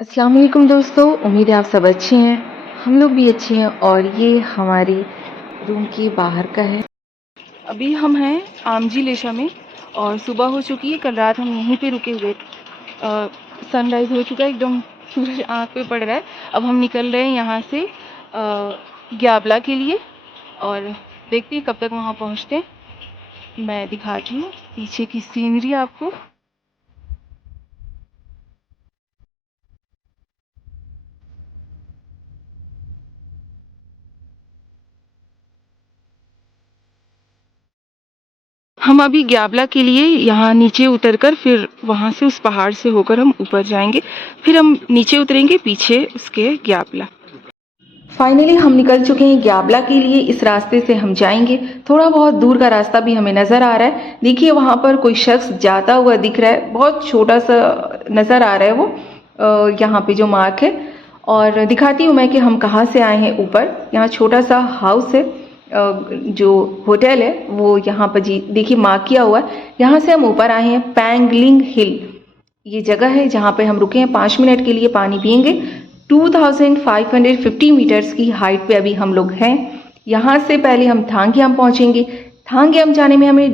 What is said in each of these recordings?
अस्सलाम वालेकुम दोस्तों, उम्मीद है आप सब अच्छे हैं। हम लोग भी अच्छे हैं और ये हमारे रूम के बाहर का है। अभी हम हैं आमजी लेशा में और सुबह हो चुकी है। कल रात हम यहीं पे रुके हुए। सनराइज़ हो चुका है, एकदम सूरज आँख पे पड़ रहा है। अब हम निकल रहे हैं यहाँ से ग्याबला के लिए और देखते हैं कब तक वहाँ पहुँचते हैं। मैं दिखाती हूँ पीछे की सीनरी आपको। हम अभी ग्याबला के लिए यहाँ नीचे उतरकर फिर वहाँ से उस पहाड़ से होकर हम ऊपर जाएंगे। फिर हम नीचे उतरेंगे पीछे उसके ग्याबला। फाइनली हम निकल चुके हैं ग्याबला के लिए। इस रास्ते से हम जाएंगे। थोड़ा बहुत दूर का रास्ता भी हमें नज़र आ रहा है। देखिए वहाँ पर कोई शख्स जाता हुआ दिख रहा है, बहुत छोटा सा नज़र आ रहा है वो यहाँ पे जो मार्क है। और दिखाती हूँ मैं कि हम कहाँ से आए हैं ऊपर। यहाँ छोटा सा हाउस है, जो होटल है वो यहाँ पर जी देखिए मार्क किया हुआ है। यहाँ से हम ऊपर आए हैं पैंगलिंग हिल, ये जगह है जहाँ पे हम रुके हैं। 5 मिनट के लिए पानी पियेंगे। 2550 मीटर्स की हाइट पे अभी हम लोग हैं। यहाँ से पहले हम थांग्याम पहुँचेंगे। थांग्याम जाने में हमें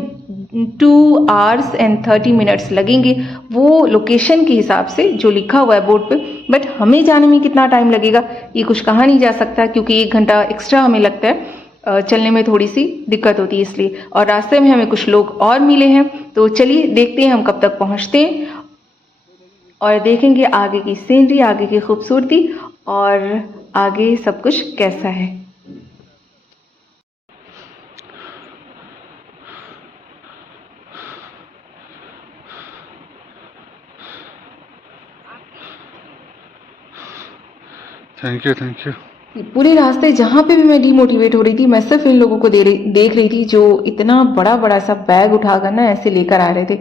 2 hours and 30 minutes लगेंगे, वो लोकेशन के हिसाब से जो लिखा हुआ है बोर्ड पे। बट हमें जाने में कितना टाइम लगेगा ये कुछ कहा नहीं जा सकता, क्योंकि 1 घंटा एक्स्ट्रा हमें लगता है। चलने में थोड़ी सी दिक्कत होती है इसलिए। और रास्ते में हमें कुछ लोग और मिले हैं, तो चलिए देखते हैं हम कब तक पहुंचते हैं और देखेंगे आगे की सीनरी, आगे की खूबसूरती और आगे सब कुछ कैसा है। Thank you thank you. पूरे रास्ते जहाँ पे भी मैं डीमोटिवेट हो रही थी, मैं सिर्फ इन लोगों को देख रही थी जो इतना बड़ा बड़ा सा बैग उठाकर ना ऐसे लेकर आ रहे थे।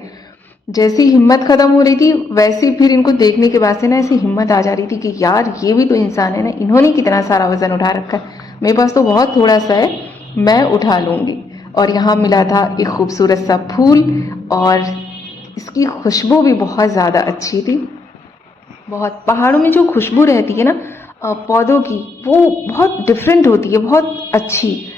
जैसी हिम्मत खत्म हो रही थी वैसी फिर इनको देखने के बाद से ना ऐसी हिम्मत आ जा रही थी कि यार ये भी तो इंसान है ना, इन्होंने कितना सारा वजन उठा रखा है, मेरे पास तो बहुत थोड़ा सा है, मैं उठा लूँगी। और यहाँ मिला था एक खूबसूरत सा फूल और इसकी खुशबू भी बहुत ज़्यादा अच्छी थी। बहुत पहाड़ों में जो खुशबू रहती है ना पौधों की, वो बहुत डिफरेंट होती है, बहुत अच्छी।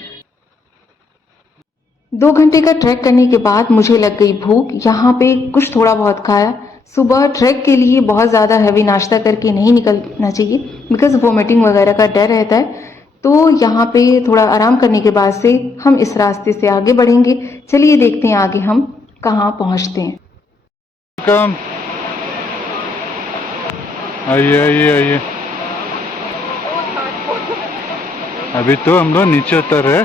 2 घंटे का ट्रैक करने के बाद मुझे लग गई भूख। यहाँ पे कुछ थोड़ा बहुत खाया। सुबह ट्रैक के लिए बहुत ज़्यादा हैवी नाश्ता करके नहीं निकलना चाहिए, बिकॉज वोमिटिंग वगैरह का डर रहता है। तो यहाँ पे थोड़ा आराम करने के बाद से हम इस रास्ते से आगे बढ़ेंगे। चलिए देखते हैं आगे हम कहाँ पहुँचते हैं। कम आइए आइए आइए। अभी तो हम लोग नीचे उतर रहे।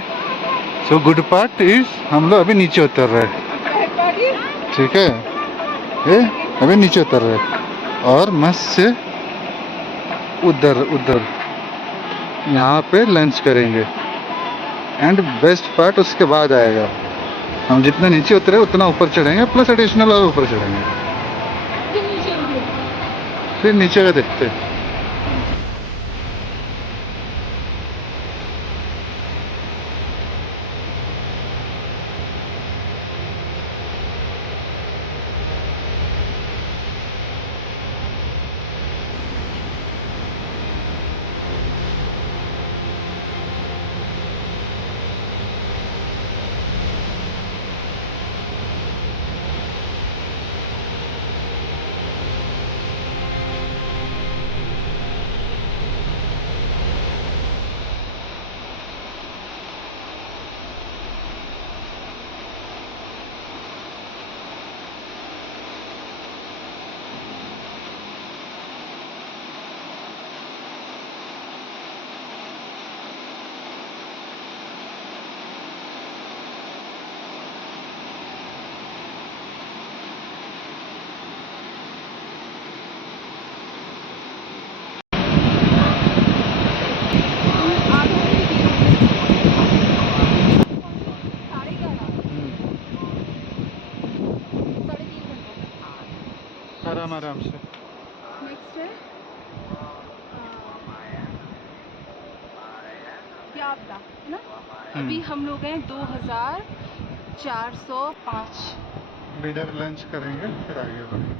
सो गुड पार्ट इज हम लोग अभी नीचे उतर रहे, ठीक है। ये अभी नीचे उतर रहे और मस्त से उधर उधर यहाँ पे लंच करेंगे। एंड बेस्ट पार्ट उसके बाद आएगा। हम जितना नीचे उतरे उतना ऊपर चढ़ेंगे, प्लस एडिशनल और ऊपर चढ़ेंगे। फिर नीचे का देखते हैं। आराम आराम से। नेक्स्ट है ग्याबला, है ना। अभी हम लोग हैं 2405। डिनर लंच करेंगे फिर आगे बढ़ेंगे।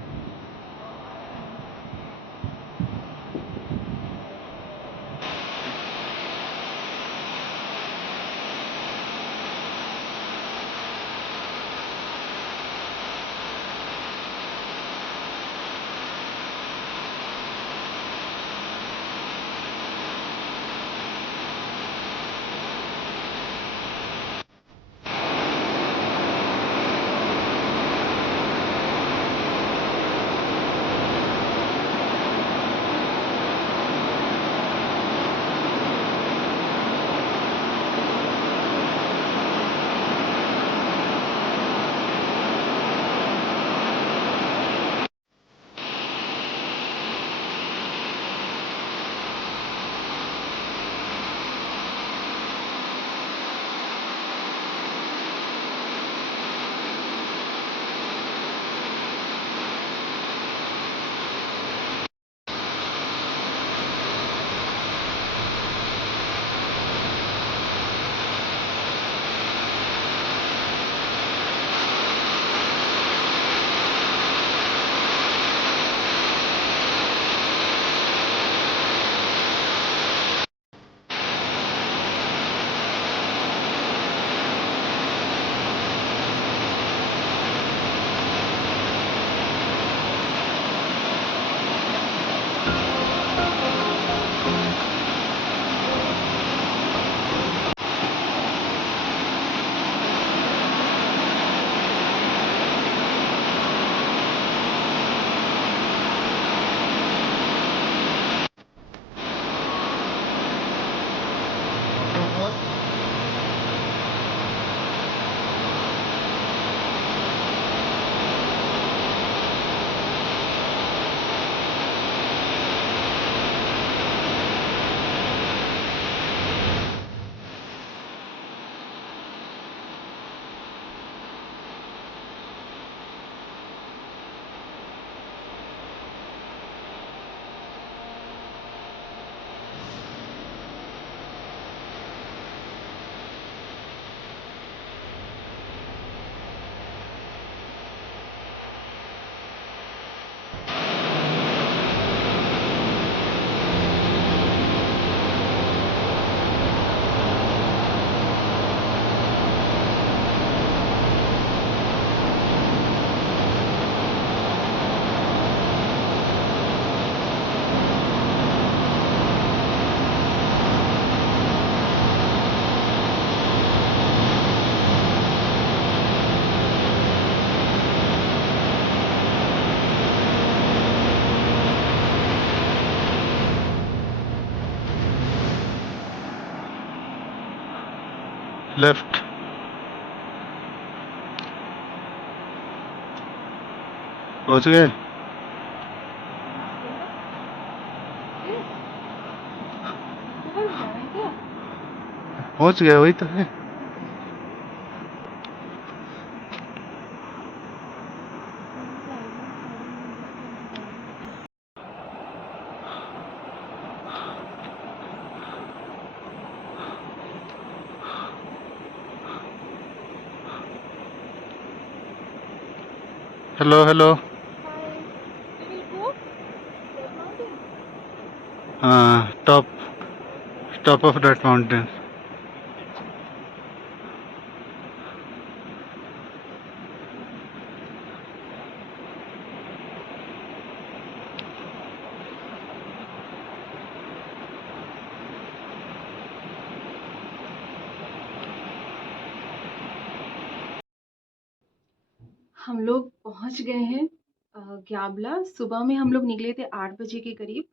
लेफ्ट। पहुंच गए। पहुंच गया, वही तो है। Hello hello. हाँ, top top of that mountain. हम लोग पहुंच गए हैं ग्याबला। सुबह में हम लोग निकले थे 8 बजे के करीब,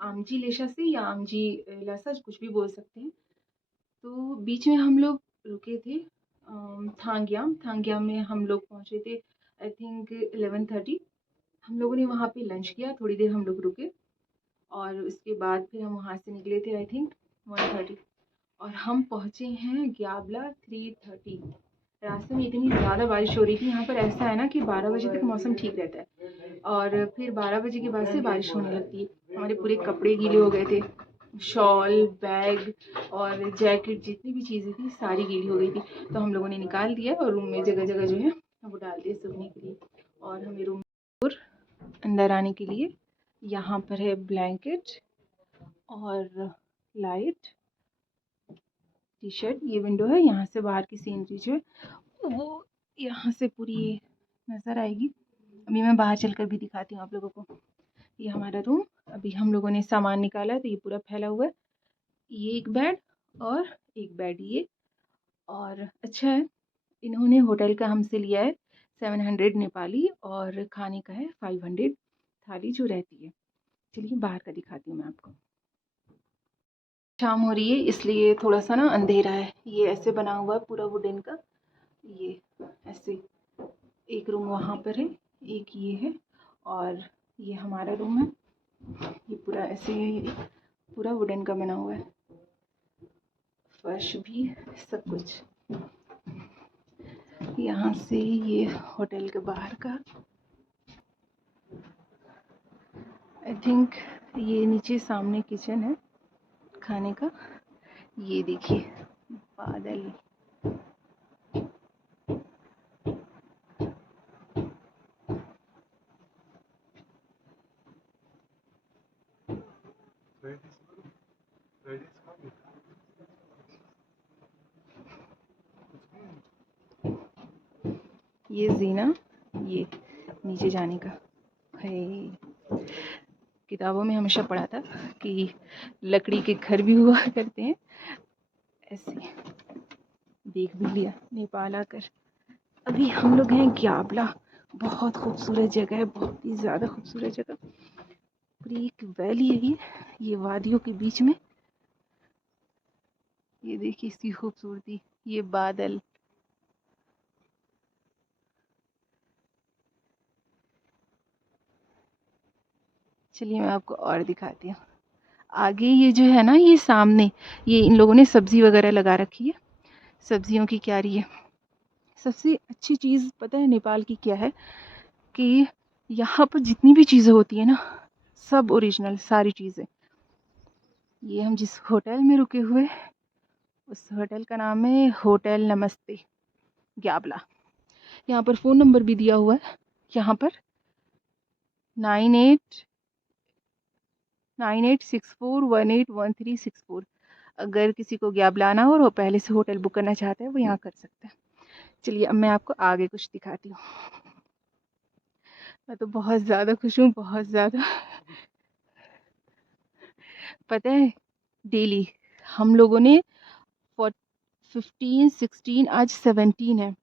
आमजी लेशा से या आमजी लासा, कुछ भी बोल सकते हैं। तो बीच में हम लोग रुके थे थांग्याम। थांग्याम में हम लोग पहुंचे थे आई थिंक 11:30। हम लोगों ने वहाँ पे लंच किया, थोड़ी देर हम लोग रुके और उसके बाद फिर हम वहाँ से निकले थे आई थिंक 1:30 और हम पहुँचे हैं ग्याबला 3:30। रास्ते में इतनी ज़्यादा बारिश हो रही थी। यहाँ पर ऐसा है ना कि 12 बजे तक मौसम ठीक रहता है और फिर 12 बजे के बाद से बारिश होने लगती है। हमारे पूरे कपड़े गीले हो गए थे, शॉल, बैग और जैकेट, जितनी भी चीज़ें थी सारी गीली हो गई थी। तो हम लोगों ने निकाल दिया और रूम में जगह जगह जो है वो डाल दिए सूखने के लिए। और हमें रूम अंदर आने के लिए यहाँ पर है ब्लैंकेट और लाइट, टी शर्ट। ये विंडो है, यहाँ से बाहर की सीनरी जो है वो यहाँ से पूरी नज़र आएगी। अभी मैं बाहर चलकर भी दिखाती हूँ आप लोगों को। ये हमारा रूम। अभी हम लोगों ने सामान निकाला है तो ये पूरा फैला हुआ है। ये एक बेड और एक बेड ये, और अच्छा है इन्होंने होटल का हमसे लिया है 700 नेपाली और खाने का है 500 थाली जो रहती है। चलिए बाहर का दिखाती हूँ मैं आपको। शाम हो रही है इसलिए थोड़ा सा ना अंधेरा है। ये ऐसे बना हुआ है पूरा वुडन का। ये ऐसे एक रूम वहाँ पर है, एक ये है और ये हमारा रूम है। ये पूरा ऐसे है, ये पूरा वुडन का बना हुआ है, फर्श भी सब कुछ। यहाँ से ये होटल के बाहर का आई थिंक ये नीचे सामने किचन है खाने का। ये देखिए बादल। ये जीना, ये नीचे जाने का है। किताबों में हमेशा पढ़ा था कि लकड़ी के घर भी हुआ करते हैं, ऐसे देख भी लिया नेपाल आकर। अभी हम लोग हैं ग्याबला। बहुत खूबसूरत जगह है, बहुत ही ज़्यादा खूबसूरत जगह। पूरी एक वैली है ये वादियों के बीच में। ये देखिए इसकी खूबसूरती, ये बादल। चलिए मैं आपको और दिखाती हूँ आगे। ये जो है ना, ये सामने ये इन लोगों ने सब्जी वगैरह लगा रखी है, सब्जियों की क्यारी है। सबसे अच्छी चीज़ पता है नेपाल की क्या है कि यहाँ पर जितनी भी चीज़ें होती है ना, सब ओरिजिनल, सारी चीज़ें। ये हम जिस होटल में रुके हुए, उस होटल का नाम है होटल नमस्ते ग्याबला। यहाँ पर फ़ोन नंबर भी दिया हुआ है, यहाँ पर 9864181364। अगर किसी को ग्याबला आना हो और वो पहले से होटल बुक करना चाहते हैं वो यहाँ कर सकते हैं। चलिए अब मैं आपको आगे कुछ दिखाती हूँ। मैं तो बहुत ज़्यादा खुश हूँ, बहुत ज़्यादा। पता है डेली हम लोगों ने 15, 16, आज 17 है।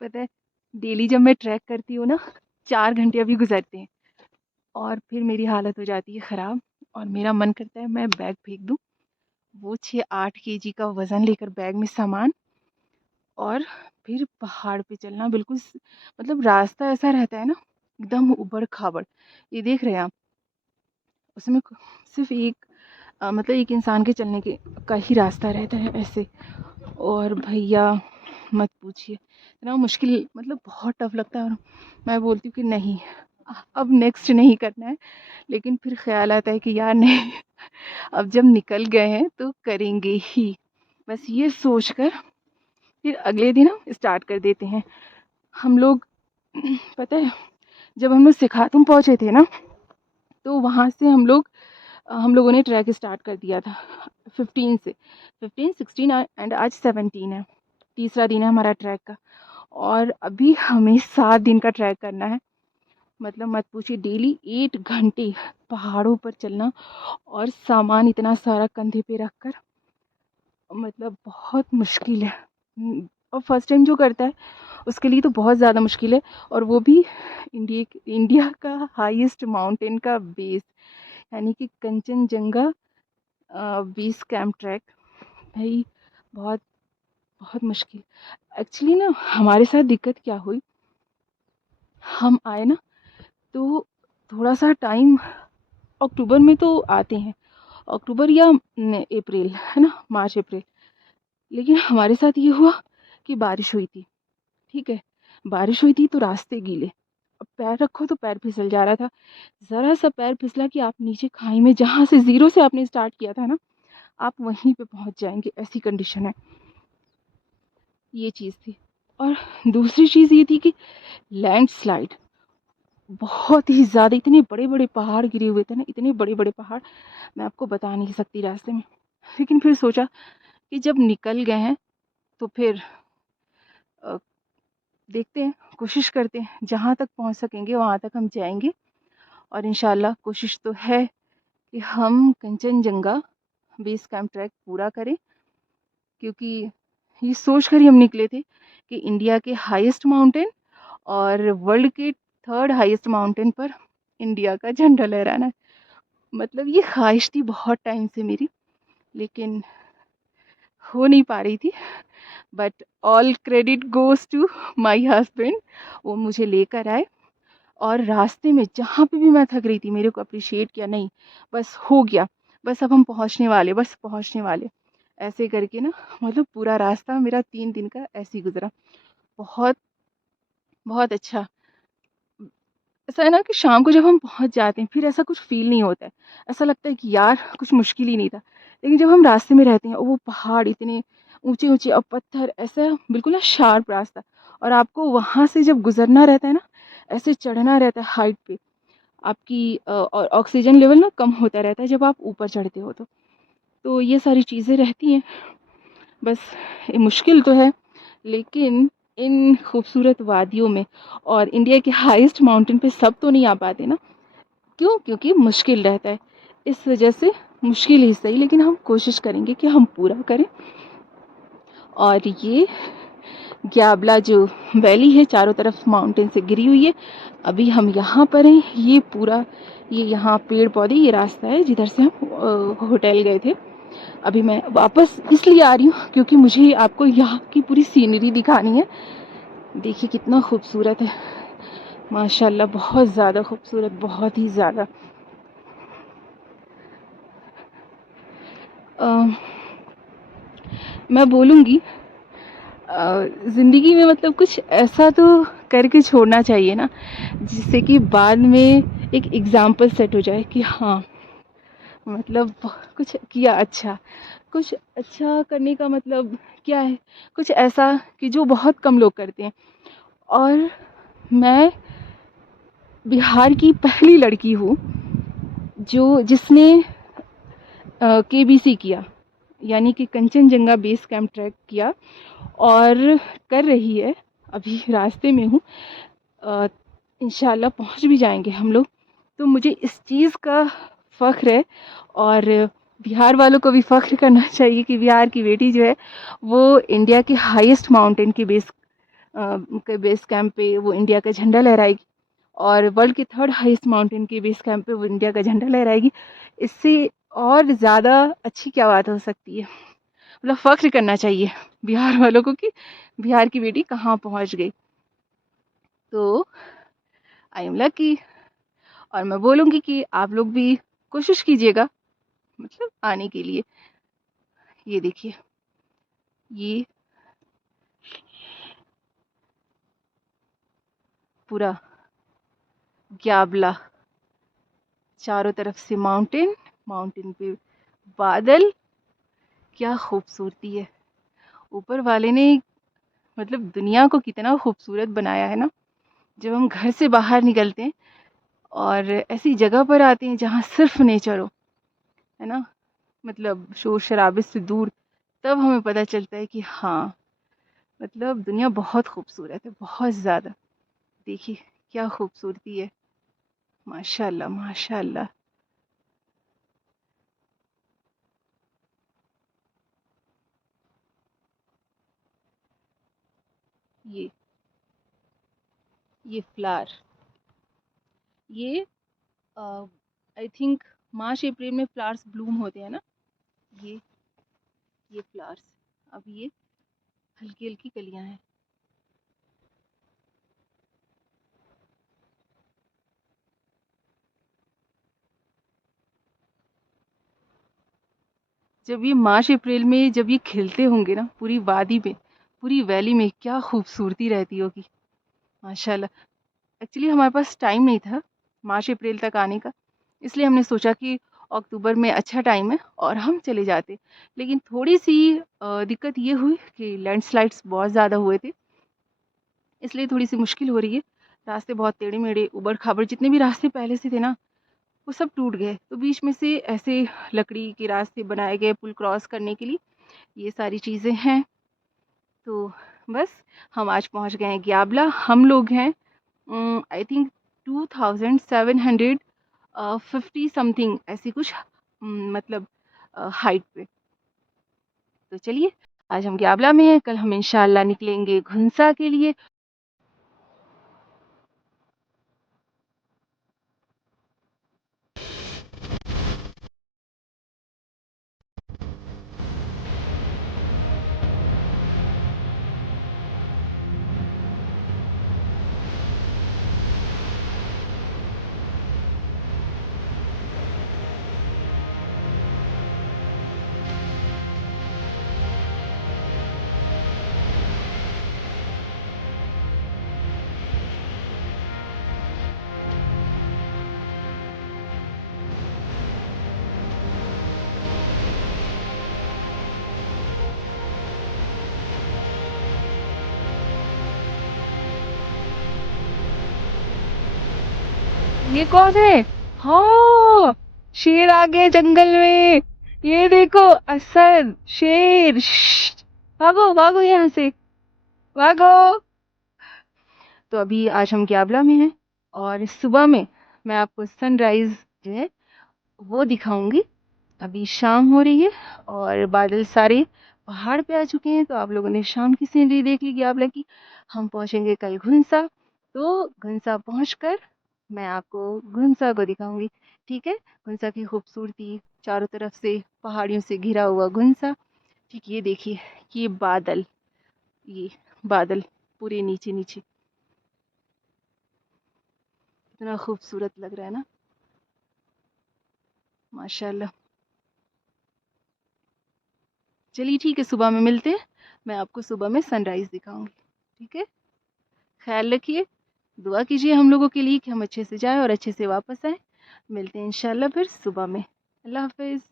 पता है डेली जब मैं ट्रैक करती हूँ ना, 4 घंटे अभी गुजरते हैं और फिर मेरी हालत हो जाती है ख़राब और मेरा मन करता है मैं बैग फेंक दूँ वो 6-8 केजी का वज़न लेकर बैग में सामान और फिर पहाड़ पे चलना बिल्कुल मतलब रास्ता ऐसा रहता है ना एकदम ऊबड़-खाबड़। ये देख रहे हैं आप, उसमें सिर्फ़ एक मतलब एक इंसान के चलने के का ही रास्ता रहता है ऐसे। और भैया मत पूछिए, इतना मुश्किल मतलब बहुत टफ़ लगता है और मैं बोलती हूँ कि नहीं अब नेक्स्ट नहीं करना है। लेकिन फिर ख़्याल आता है कि यार नहीं अब जब निकल गए हैं तो करेंगे ही। बस ये सोचकर फिर अगले दिन हम स्टार्ट कर देते हैं। हम लोग पता है जब हम लोग सिखातुम पहुँचे थे ना तो वहाँ से हम लोगों ने ट्रैक स्टार्ट कर दिया था 15 से 15, 16 एंड आज 17 है। तीसरा दिन है हमारा ट्रैक का और अभी हमें 7 दिन का ट्रैक करना है। मतलब मत पूछिए डेली 8 घंटे पहाड़ों पर चलना और सामान इतना सारा कंधे पे रखकर मतलब बहुत मुश्किल है। और फर्स्ट टाइम जो करता है उसके लिए तो बहुत ज़्यादा मुश्किल है और वो भी इंडिया का हाईएस्ट माउंटेन का बेस यानी कि कंचनजंगा बेस कैंप ट्रैक। भाई बहुत बहुत मुश्किल। एक्चुअली ना हमारे साथ दिक्कत क्या हुई, हम आए ना तो थोड़ा सा टाइम अक्टूबर में तो आते हैं, अक्टूबर या अप्रैल है ना, मार्च अप्रैल। लेकिन हमारे साथ ये हुआ कि बारिश हुई थी, ठीक है, बारिश हुई थी तो रास्ते गीले, अब पैर रखो तो पैर फिसल जा रहा था। ज़रा सा पैर फिसला कि आप नीचे खाई में जहाँ से ज़ीरो से आपने स्टार्ट किया था ना आप वहीं पे पहुँच जाएंगे, ऐसी कंडीशन है। ये चीज़ थी और दूसरी चीज़ ये थी कि लैंडस्लाइड बहुत ही ज़्यादा, इतने बड़े बड़े पहाड़ गिरे हुए थे ना, इतने बड़े बड़े पहाड़ मैं आपको बता नहीं सकती रास्ते में। लेकिन फिर सोचा कि जब निकल गए हैं तो फिर अ, देखते हैं, कोशिश करते हैं, जहाँ तक पहुँच सकेंगे वहाँ तक हम जाएंगे। और इंशाल्लाह कोशिश तो है कि हम कंचनजंगा बेस कैंप ट्रैक पूरा करें, क्योंकि ये सोच कर ही हम निकले थे कि इंडिया के हाईएस्ट माउंटेन और वर्ल्ड के थर्ड हाईएस्ट माउंटेन पर इंडिया का झंडा लहराना है। मतलब ये ख्वाहिश थी बहुत टाइम से मेरी, लेकिन हो नहीं पा रही थी। But all credit goes to my husband, वो मुझे लेकर आए और रास्ते में जहाँ पे भी मैं थक रही थी मेरे को अप्रिशिएट किया, नहीं बस हो गया, बस अब हम पहुँचने वाले, बस पहुँचने वाले, ऐसे करके ना मतलब पूरा रास्ता मेरा 3 दिन का ऐसे ही गुजरा। बहुत बहुत अच्छा। ऐसा है ना कि शाम को जब हम पहुँच जाते हैं फिर ऐसा कुछ फ़ील नहीं होता है, ऐसा लगता है कि यार कुछ मुश्किल ही नहीं था। लेकिन जब हम रास्ते में रहते हैं और वो पहाड़ इतने ऊंचे ऊंचे और पत्थर, ऐसा बिल्कुल ना शार्प रास्ता, और आपको वहाँ से जब गुजरना रहता है ना, ऐसे चढ़ना रहता है हाइट पे, आपकी और ऑक्सीजन लेवल ना कम होता रहता है जब आप ऊपर चढ़ते हो तो ये सारी चीज़ें रहती हैं। बस ये मुश्किल तो है, लेकिन इन खूबसूरत वादियों में और इंडिया के हाईएस्ट माउंटेन पे सब तो नहीं आ पाते ना, क्यों? क्योंकि मुश्किल रहता है, इस वजह से मुश्किल ही सही, लेकिन हम कोशिश करेंगे कि हम पूरा करें। और ये ग्याबला जो वैली है चारों तरफ माउंटेन से घिरी हुई है, अभी हम यहाँ पर हैं, ये पूरा ये यहाँ पेड़ पौधे, ये रास्ता है जिधर से हम होटल गए थे। अभी मैं वापस इसलिए आ रही हूँ क्योंकि मुझे आपको यहाँ की पूरी सीनरी दिखानी है। देखिए कितना खूबसूरत है, माशाल्लाह बहुत ज़्यादा खूबसूरत, बहुत ही ज़्यादा। मैं बोलूँगी ज़िंदगी में मतलब कुछ ऐसा तो करके छोड़ना चाहिए ना, जिससे कि बाद में एक एग्ज़ाम्पल सेट हो जाए कि हाँ मतलब कुछ किया अच्छा। कुछ अच्छा करने का मतलब क्या है? कुछ ऐसा कि जो बहुत कम लोग करते हैं। और मैं बिहार की पहली लड़की हूँ जिसने केबीसी किया, यानी कि कंचनजंगा बेस कैंप ट्रैक किया और कर रही है, अभी रास्ते में हूँ। इंशाल्लाह पहुँच भी जाएंगे हम लोग। तो मुझे इस चीज़ का फ़ख्र है और बिहार वालों को भी फ़ख्र करना चाहिए कि बिहार की बेटी जो है वो इंडिया के हाईएस्ट माउंटेन के बेस कैंप पे वो इंडिया का झंडा लहराएगी और वर्ल्ड के थर्ड हाईएस्ट माउंटेन के बेस कैंप पे वो इंडिया का झंडा लहराएगी। इससे और ज़्यादा अच्छी क्या बात हो सकती है। मतलब फ़ख्र करना चाहिए बिहार वालों को कि बिहार की बेटी कहाँ पहुँच गई। तो आई एम लकी। और मैं बोलूँगी कि आप लोग भी कोशिश कीजिएगा मतलब आने के लिए। ये देखिए, ये पूरा ग्याबला, चारों तरफ से माउंटेन, माउंटेन पे बादल, क्या खूबसूरती है। ऊपर वाले ने मतलब दुनिया को कितना खूबसूरत बनाया है ना। जब हम घर से बाहर निकलते हैं और ऐसी जगह पर आते हैं जहाँ सिर्फ नेचर हो, है ना, मतलब शोर शराबे से दूर, तब हमें पता चलता है कि हाँ, मतलब दुनिया बहुत खूबसूरत है, बहुत ज़्यादा। देखिए क्या खूबसूरती है, माशाल्लाह माशाल्लाह। ये ये फ्लावर, ये आई थिंक मार्च अप्रैल में फ्लावर्स ब्लूम होते हैं ना। ये ये फ्लावर्स, अब ये हल्की हल्की कलियां हैं। जब ये मार्च अप्रैल में जब ये खिलते होंगे ना पूरी वादी में, पूरी वैली में, क्या खूबसूरती रहती होगी, माशाल्लाह। एक्चुअली हमारे पास टाइम नहीं था मार्च अप्रैल तक आने का, इसलिए हमने सोचा कि अक्टूबर में अच्छा टाइम है और हम चले जाते। लेकिन थोड़ी सी दिक्कत ये हुई कि लैंडस्लाइड्स बहुत ज़्यादा हुए थे, इसलिए थोड़ी सी मुश्किल हो रही है। रास्ते बहुत टेढ़े मेढ़े, ऊबड़ खाबड़, जितने भी रास्ते पहले से थे ना वो सब टूट गए। तो बीच में से ऐसे लकड़ी के रास्ते बनाए गए पुल क्रॉस करने के लिए, ये सारी चीज़ें हैं। तो बस हम आज पहुंच गए हैं ग्याबला। हम लोग हैं आई थिंक 2750 समथिंग ऐसी कुछ मतलब हाइट पे। तो चलिए, आज हम ग्याबला में हैं, कल हम इंशाल्लाह निकलेंगे घुंसा के लिए। ये कौन है? हाँ, शेर आ गए जंगल में। ये देखो, असद, शेर। भागो भागो यहाँ से, भागो। तो अभी आज हम ग्याबला में हैं और सुबह में मैं आपको सनराइज जो है वो दिखाऊंगी। अभी शाम हो रही है और बादल सारे पहाड़ पे आ चुके हैं। तो आप लोगों ने शाम की सीनरी देख ली ग्याबला की। हम पहुंचेंगे कल घुंसा, तो घुंसा पहुंचकर मैं आपको घुंसा को दिखाऊंगी। ठीक है, घुंसा की खूबसूरती, चारों तरफ से पहाड़ियों से घिरा हुआ घुंसा। ठीक, ये देखिए, ये बादल, ये बादल पूरे नीचे नीचे, कितना खूबसूरत लग रहा है ना, माशाल्लाह। चलिए ठीक है, सुबह में मिलते हैं। मैं आपको सुबह में सनराइज दिखाऊंगी। ठीक है, ख्याल रखिए, दुआ कीजिए हम लोगों के लिए कि हम अच्छे से जाएं और अच्छे से वापस आएं। मिलते हैं इंशाल्लाह फिर सुबह में। अल्लाह हाफिज़।